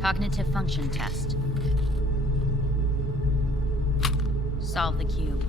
Cognitive function test. Solve the cube.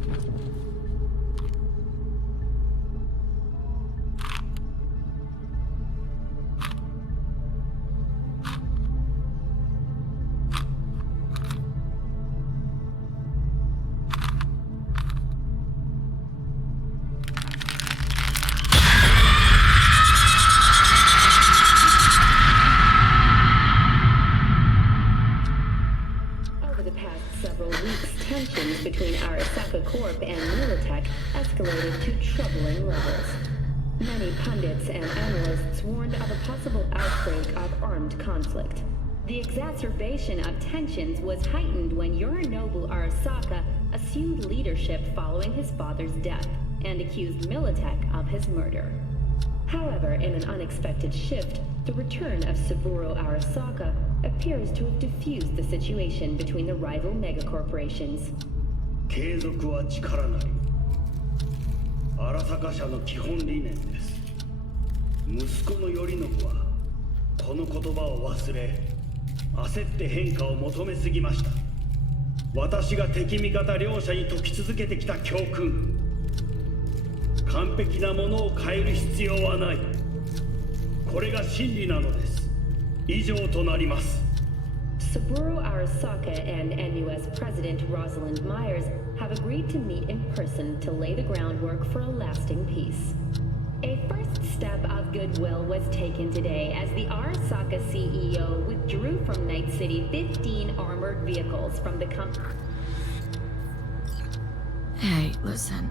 Between Arasaka Corp and Militech escalated to troubling levels. Many pundits and analysts warned of a possible outbreak of armed conflict. The exacerbation of tensions was heightened when Yorinobu Arasaka assumed leadership following his father's death and accused Militech of his murder. However, in an unexpected shift, the return of Saburo Arasaka appears to have diffused the situation between the rival megacorporations. 継続は力なり。荒坂社の基本理念です。息子の頼信はこの言葉を忘れ、焦って変化を求めすぎました。私が敵味方両者に説き続けてきた教訓。完璧なものを変える必要はない。これが真理なのです。以上となります。Saburo Arasaka and NUS President Rosalind Myers have agreed to meet in person to lay the groundwork for a lasting peace. A first step of goodwill was taken today as the Arasaka CEO withdrew from Night City 15 armored vehicles from the company. Hey, listen.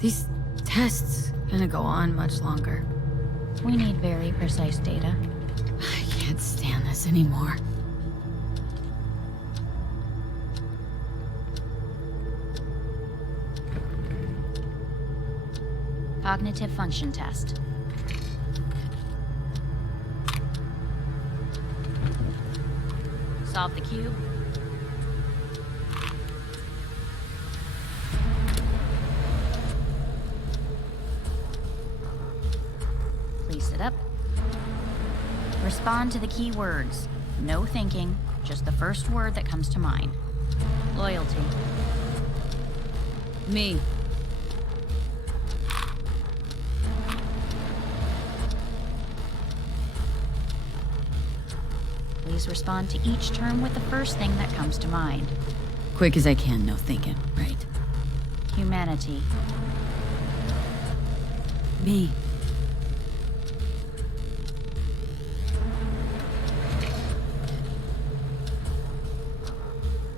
These tests gonna go on much longer. We need very precise data. I can't stand this anymore. Cognitive function test. Solve the cube. Please sit up. Respond to the key words. No thinking, just the first word that comes to mind. Loyalty. Me. Please respond to each term with the first thing that comes to mind. Quick as I can, no thinking, right? Humanity. Me.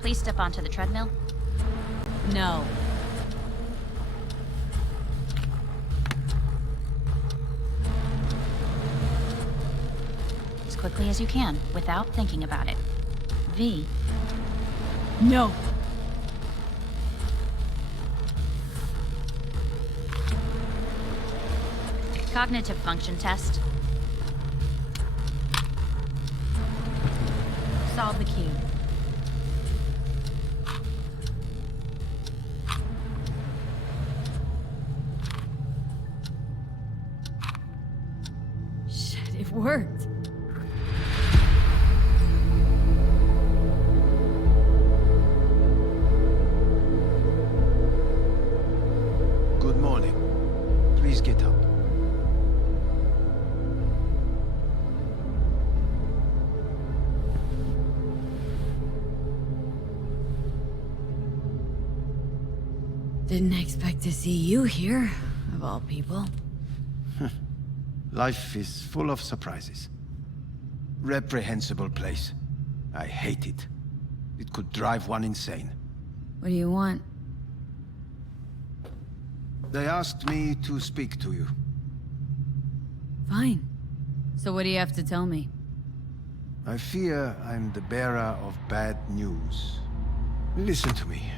Please step onto the treadmill. No. As quickly as you can, without thinking about it. V. No. Cognitive function test. Solve the cube. Shit, it worked. Good morning. Please get up. Didn't expect to see you here, of all people. Life is full of surprises. Reprehensible place. I hate it. It could drive one insane. What do you want? They asked me to speak to you. Fine. So what do you have to tell me? I fear I'm the bearer of bad news. Listen to me.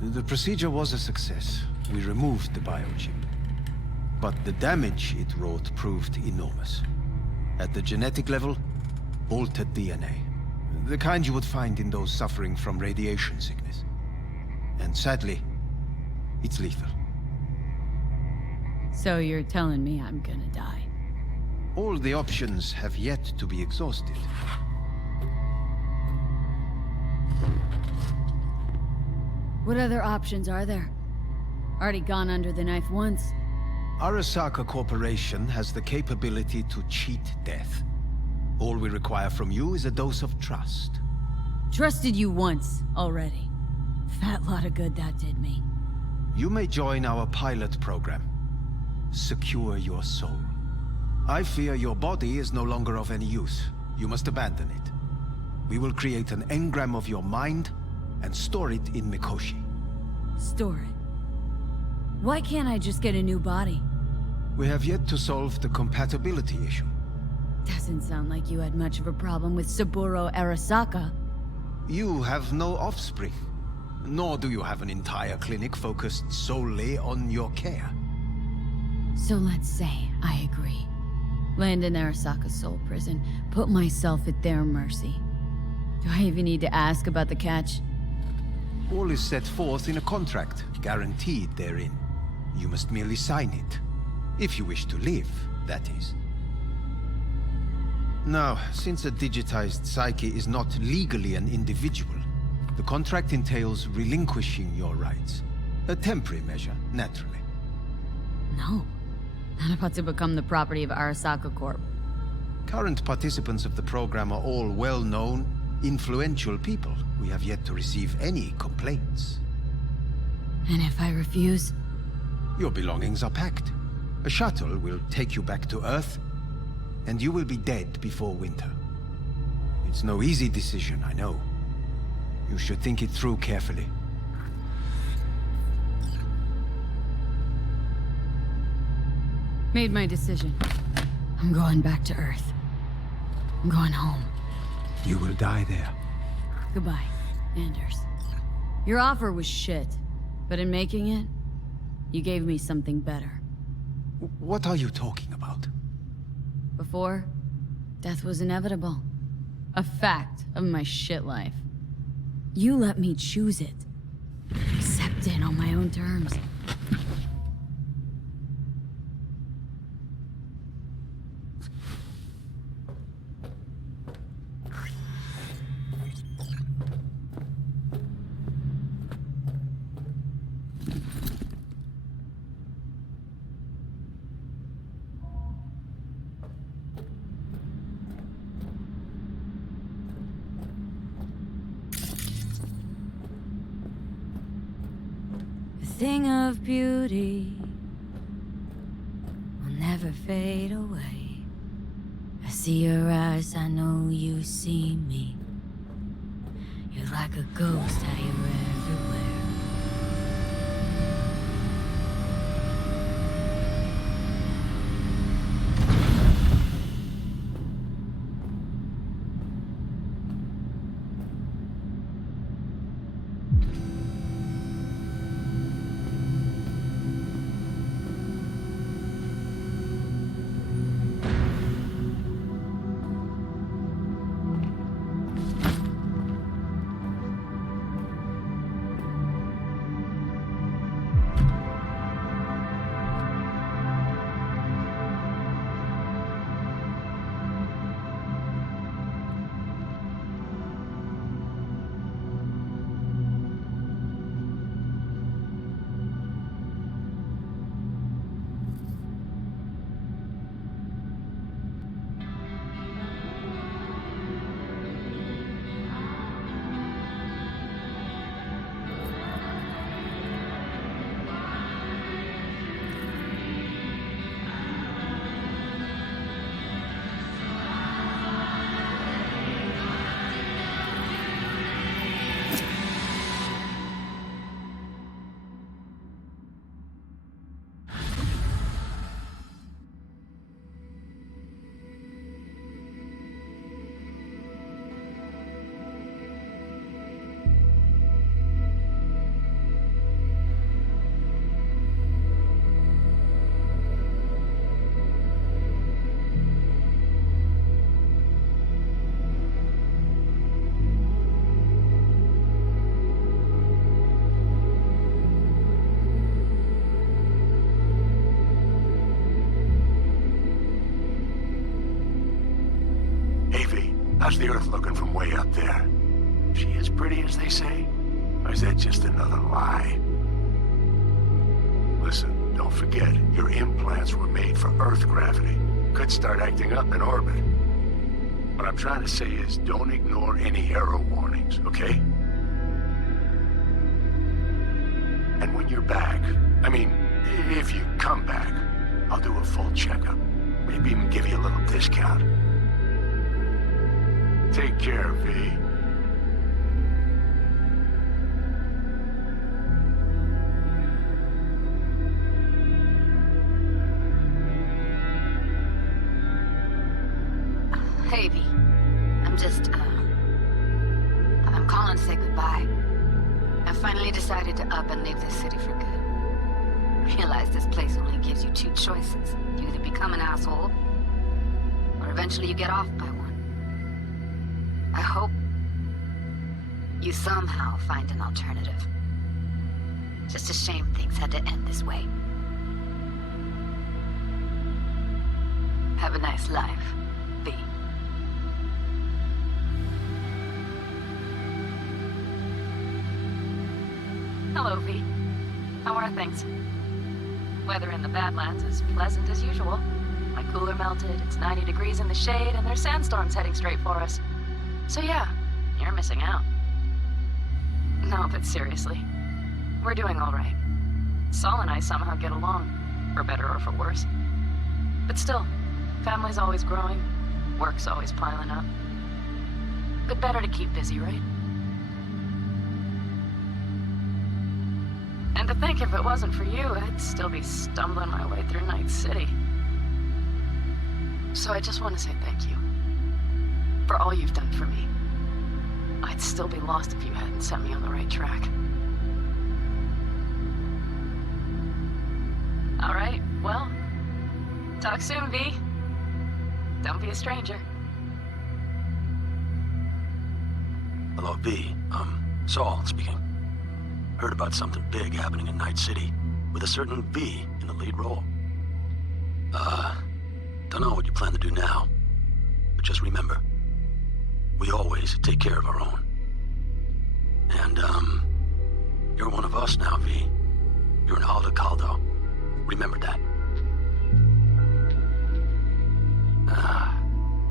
The procedure was a success. We removed the biochip. But the damage it wrought proved enormous. At the genetic level, altered DNA. The kind you would find in those suffering from radiation sickness. And sadly, it's lethal. So you're telling me I'm gonna die? All the options have yet to be exhausted. What other options are there? Already gone under the knife once. Arasaka Corporation has the capability to cheat death. All we require from you is a dose of trust. Trusted you once already. Fat lot of good that did me. You may join our pilot program. Secure your soul. I fear your body is no longer of any use. You must abandon it. We will create an engram of your mind and store it in Mikoshi. Store it. Why can't I just get a new body? We have yet to solve the compatibility issue. Doesn't sound like you had much of a problem with Saburo Arasaka. You have no offspring, nor do you have an entire clinic focused solely on your care. So let's say I agree. Land in Arasaka's soul prison, put myself at their mercy. Do I even need to ask about the catch? All is set forth in a contract, guaranteed therein. You must merely sign it. If you wish to live, that is. Now, since a digitized psyche is not legally an individual, the contract entails relinquishing your rights. A temporary measure, naturally. No. Not about to become the property of Arasaka Corp. Current participants of the program are all well-known, influential people. We have yet to receive any complaints. And if I refuse? Your belongings are packed. A shuttle will take you back to Earth, and you will be dead before winter. It's no easy decision, I know. You should think it through carefully. Made my decision. I'm going back to Earth. I'm going home. You will die there. Goodbye, Anders. Your offer was shit, but in making it, you gave me something better. What are you talking about? Before, death was inevitable. A fact of my shit life. You let me choose it. Accept it on my own terms. Thing of beauty will never fade away. I see your eyes, I know you see me. You're like a ghost, how you're everywhere. How's the Earth looking from way up there? She as pretty as they say? Or is that just another lie? Listen, don't forget, your implants were made for Earth gravity. Could start acting up in orbit. What I'm trying to say is, don't ignore any error warnings, okay? And when you're back, I mean, if you come back, I'll do a full checkup. Maybe even give you a little discount. Take care, V. Hey, V. I'm calling to say goodbye. I finally decided to up and leave this city for good. Realize this place only gives you two choices. You either become an asshole, or eventually you get off by one. I hope you somehow find an alternative. Just a shame things had to end this way. Have a nice life, V. Hello, V. How are things? Weather in the Badlands is pleasant as usual. My cooler melted, it's 90 degrees in the shade, and there's sandstorms heading straight for us. So yeah, you're missing out. No, but seriously, we're doing all right. Saul and I somehow get along, for better or for worse. But still, family's always growing, work's always piling up. But better to keep busy, right? And to think if it wasn't for you, I'd still be stumbling my way through Night City. So I just want to say thank you. For all you've done for me. I'd still be lost if you hadn't set me on the right track. Alright, well, talk soon, V. Don't be a stranger. Hello, V. Saul speaking. Heard about something big happening in Night City, with a certain V in the lead role. Don't know what you plan to do now, but just remember, we always take care of our own. And, you're one of us now, V. You're an Aldo Caldo. Remember that.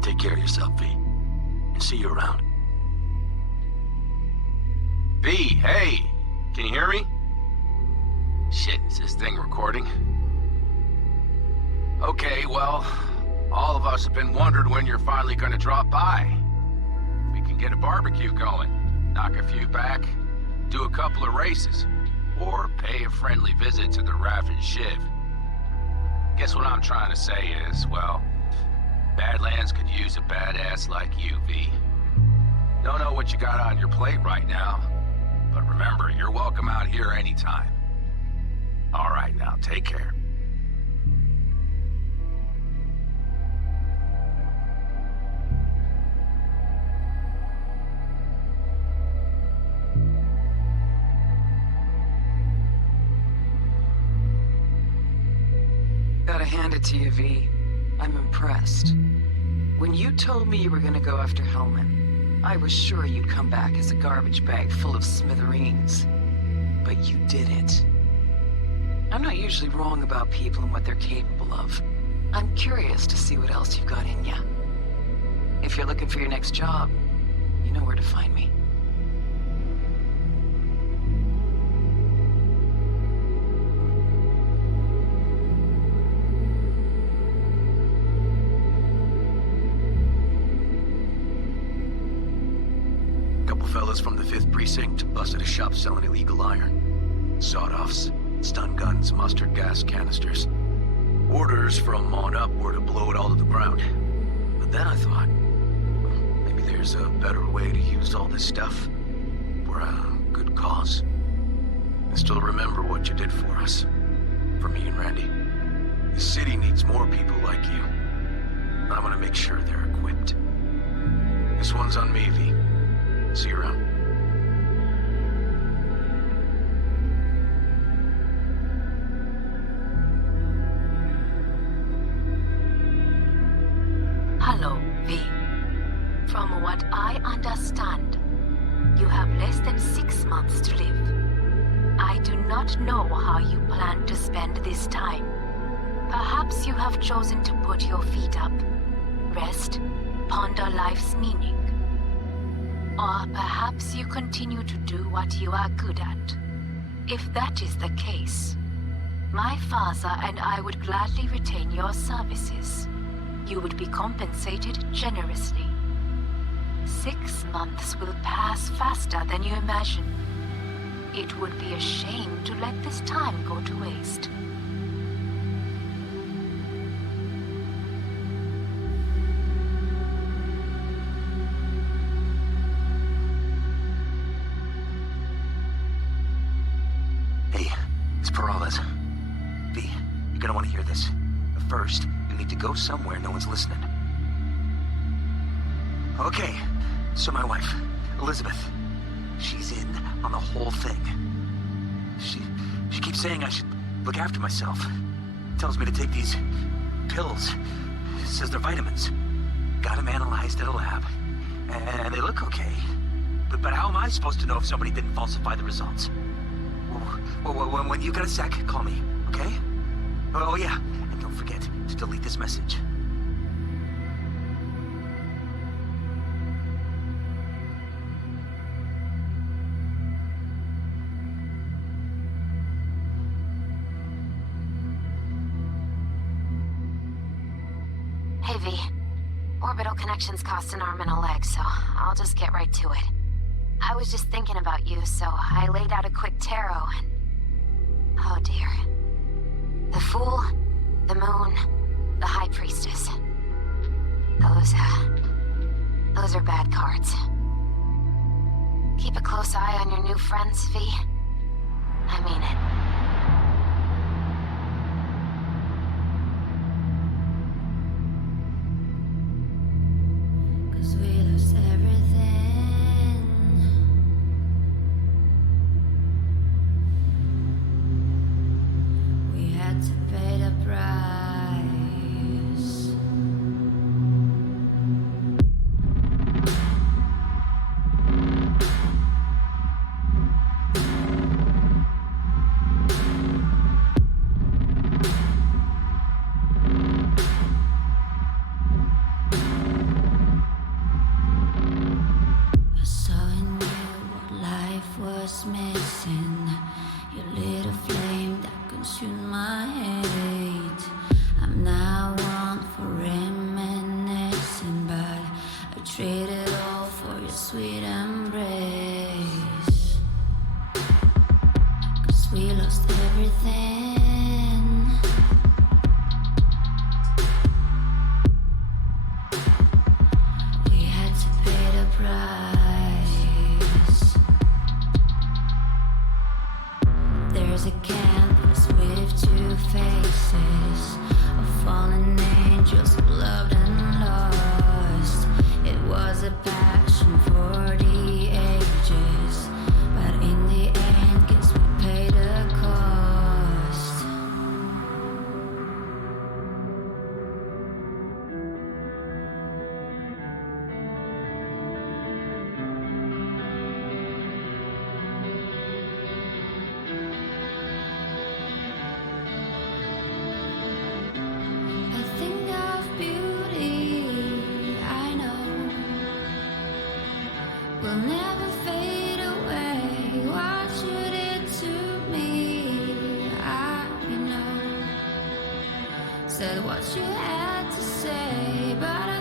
Take care of yourself, V. And see you around. V, hey! Can you hear me? Shit, is this thing recording? Okay, well, all of us have been wondering when you're finally gonna drop by. We can get a barbecue going, knock a few back, do a couple of races, or pay a friendly visit to the Raff and Shiv. Guess what I'm trying to say is, well, Badlands could use a badass like you, V. Don't know what you got on your plate right now, but remember, you're welcome out here anytime. All right, now, take care. Gotta hand it to you, V. I'm impressed. When you told me you were gonna go after Hellman, I was sure you'd come back as a garbage bag full of smithereens. But you didn't. I'm not usually wrong about people and what they're capable of. I'm curious to see what else you've got in ya. If you're looking for your next job, you know where to find me. Fellas from the 5th Precinct busted a shop selling illegal iron. Sawed-offs, stun guns, mustard gas canisters. Orders from on up were to blow it all to the ground. But then I thought, well, maybe there's a better way to use all this stuff for a good cause. I still remember what you did for us. For me and Randy. The city needs more people like you. I want to make sure they're equipped. This one's on me, V. See you around. Hello, V. From what I understand, You have less than 6 months to live. I do not know how you plan to spend this time. Perhaps you have chosen to put your feet up, rest, ponder life's meaning. Or perhaps you continue to do what you are good at. If that is the case, my father and I would gladly retain your services. You would be compensated generously. 6 months will pass faster than you imagine. It would be a shame to let this time go to waste. Hey, it's Peralez. V, you're gonna want to hear this. But first, you need to go somewhere no one's listening. Okay, so my wife, Elizabeth, she's in on the whole thing. She keeps saying I should look after myself. Tells me to take these pills. Says they're vitamins. Got them analyzed at a lab. And they look okay. But how am I supposed to know if somebody didn't falsify the results? When you got a sec, call me, okay? Oh yeah, and don't forget to delete this message. Hey V, orbital connections cost an arm and a leg, so I'll just get right to it. I was just thinking about you, so I laid out a quick tarot and... oh dear. The Fool, the Moon, the High Priestess. Those are bad cards. Keep a close eye on your new friends, V. I mean it. Said what you had to say, but